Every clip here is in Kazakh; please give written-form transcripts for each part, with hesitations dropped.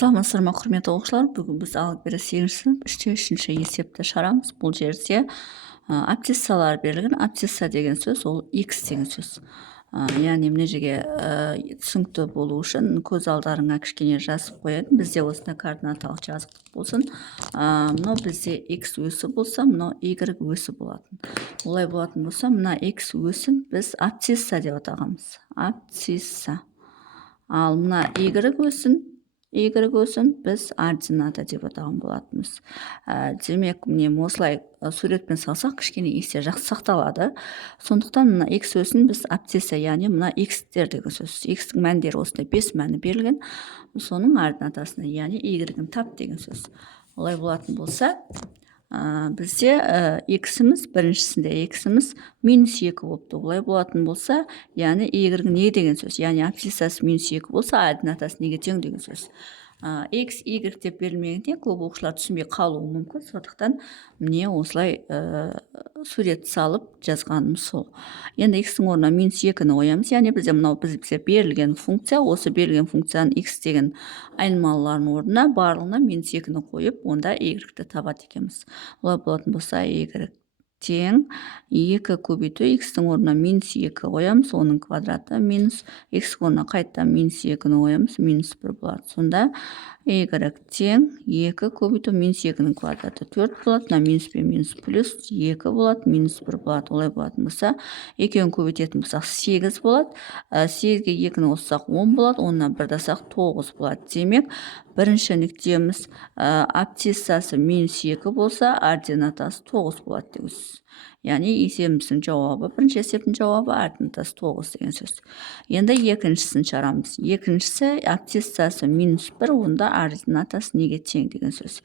Саламатсыздар ма, құрметті оқушылар? Бүгін біз алгебра 8 сынып 3-3 есепті шығарамыз. Бұл жерде абсциссалар берілген. Абсцисса деген сөз ол x деген сөз. Яғни мына жерге түсінікті болу үшін көз алдарыңа кішкене жазып қояды. Бізде осындай координаталық жазықтық болсын. Мынау бізде x өсі болса, мынау y өсі болатын. Олай болатын болса, мына x өсін біз абсцисса деп атағанбыз. Абсцисса. Ал мына y өсін біз ордината деп атаған болатынбыз. Демек, міне осылай суретпен салсақ, кішкене есте жақсы сақталады. Сондықтан мына x өсін біз абсцисса, яғни мына x-тер деген сөз. X-тің мәндері осындай 5 мәні берілген. Соның ординатасына, яғни y-ін тап деген сөз. Олай болатын болса, бізде x-іміз біріншісінде x-іміз -2 болыпты. Олай болатын болса, яғни y не деген сөз? Яғни абсциссасы -2 болса, ординатасы неге тең деген сөз. X, y деп берілмегенде көп оқушылар түсінбей қалуы мүмкін. Сондықтан міне осылай сурет салып жазғаным сол. Енді x-тің орнына -2-ні қоямыз. Яғни бізде мынау бізге берілген функция, осы берілген функцияның x деген айнымалылардың орнына барлығына -2-ні қойып, онда y-ті табады екенбіз. Олай болатын болса, y тең 2 көбейту x-тің орнына -2 қоямыз, оның квадраты минус x орнына қайттан -2-ні қоямыз, -1 болады. Сонда y тең 2 көбейту -2-нің квадраты 4 болады, мына минус пен минус плюс 2 болады, -1 болады. Олай болатын болса, екеуін көбейтетін болсақ 8 болады, 8-ге 2-ні қоссақ 10 болады, 10-нан 1 дасақ 9 болады. Демек, бірінші нүктеміз абсциссасы -2 болса, ординатасы 9 болады деген сөз. Яғни есебіміздің жауабы, бірінші есептің жауабы ординатасы 9 деген сөз. Енді екіншісін шығарамыз. Екіншісі абсциссасы -1, онда ординатасы неге тең деген сөз.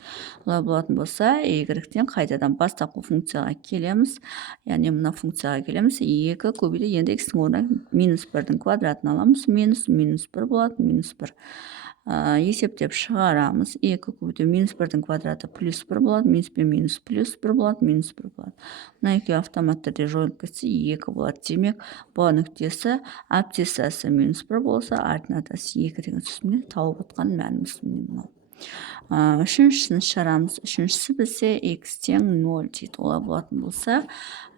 Олай болатын болса, y-тен қайтадан бастапқы функцияға келеміз. Яғни мына функцияға келеміз. 2 көбейту, енді x-тің орнына -1-дің квадратын аламыз. -1 болады, -1. Есептеп шығарамыз. 2 көбейту -1-дің квадраты +1 болады, минус пен минус плюс 1 болады, -1 болады. Мына екеуі автомат түрде жойылып кетсе 2 болады. Демек, бұл нүктесі абсциссасы -1 болса, ординатасы 2 деген сөзіне тауып отқан мәніміз мынау. Үшіншісін шығарамыз. Үшіншісі бізде x тең 0 дейді. Олай болатын болса,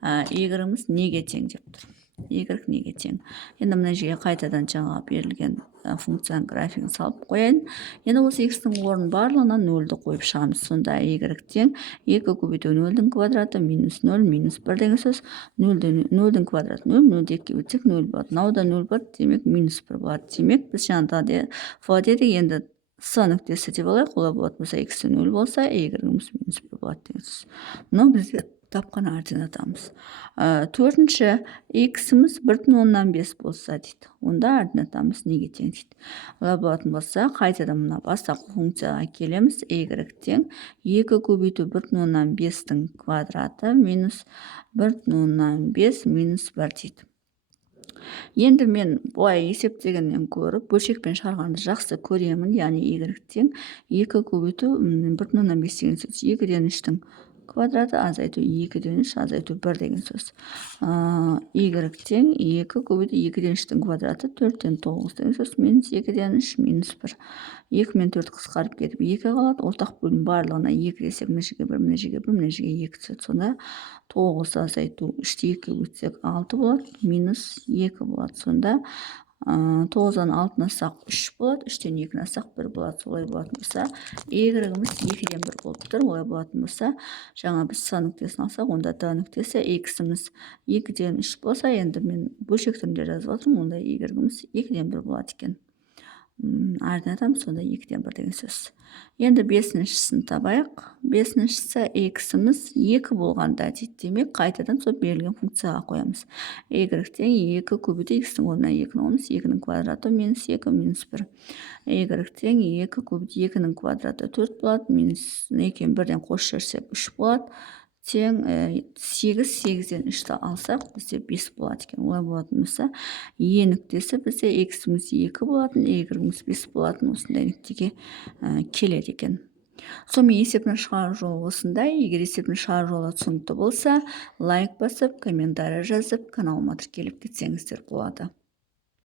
y-іміз неге тең деп тұр. Y неге тең. Енді мына жерге қайтадан жаңа берілген функцияның графигін салып қояйын. Енді осы x-тің орнын барлығына 0-ді қойып шығамыз. Сонда y тең 2 көбейту 0-дің квадраты минус 0, -1 деген сөз. 0-дің квадраты 0, 0-ді 2 өтсек 0 болады. Науда 0 бар, демек -1 болады. Демек, біз жаңағыда фуат едік, енді с нүктесі деп алайық. Олай болатын болса, x 0 болса, y-іміз -1 болады деген сөз. Мынау бізде тапқан ординатамыз. Төртінші, x-іміз 1,5 болса дейді. Онда ординатамыз неге тең дейді. Олай болатын болса, қайтадан мына бастапқы функцияға келеміз. y тең 2 көбейту 1,5-дің квадраты минус 1,5 минус 1 дейді. Енді мен бұлай есептегеннен көріп, бөлшекпен шығарғанды жақсы көремін. Яғни y тең 2 көбейту 1,5 деген сөз. 2-ден 3-дің квадраты азайту 2-ден 3 азайту 1 деген сөз. Y тең 2 көбейту 2-ден 3-дің квадраты 4-ден 9 деген сөз. Минус 2-ден 3 минус 1. 2 мен 4 қысқарып кетіп 2 қалады. Ортақ бөлім барлығына 2 десек, мына жерге 1, мына жерге 1, мына жерге 2 түседі. Сонда 9 азайту 3-ті 2 өтсек 6 болады, минус 2 болады. Сонда 9-дан 6-ны ассақ 3 болады, 3-тен 2-ні ассақ 1 болады. Олай болатын болса, y-іміз 2-ден 1 болып тұр. Олай болатын болса, жаңа біз с нүктесін алсақ, онда д нүктесі x-іміз 2-ден 3 болса, енді мен бөлшек түрінде жазып отырмын, онда y-іміз 2-ден 1 болады екен. Ординатам сонда 2-ден 1 деген сөз. Енді бесіншісін табайық. Бесіншісі x-іміз 2 болғанда дейді. Демек, қайтадан сол берілген функцияға қоямыз. Y тең 2 көбейту x-тің орнына 2-ні қоямыз, 2-нің квадраты минус 2, минус 1. Y тең 2 көбейту 2-нің квадраты 4 болады, минус 2-ні 1-ден қосып жіберсек 3 болады. Тең 8-ден 3-ті алсақ, бізде 5 болады екен. Олай болатын болса, е нүктесі бізде x-іміз 2 болатын, y-іміз 5 болатын, осындай нүктеге келеді екен. Сонымен есебін шығару жолы осындай. Егер есебін шығару жолы түсінікті болса, лайк басып, комментарий жазып, каналыма тіркеліп кетсеңіздер болады.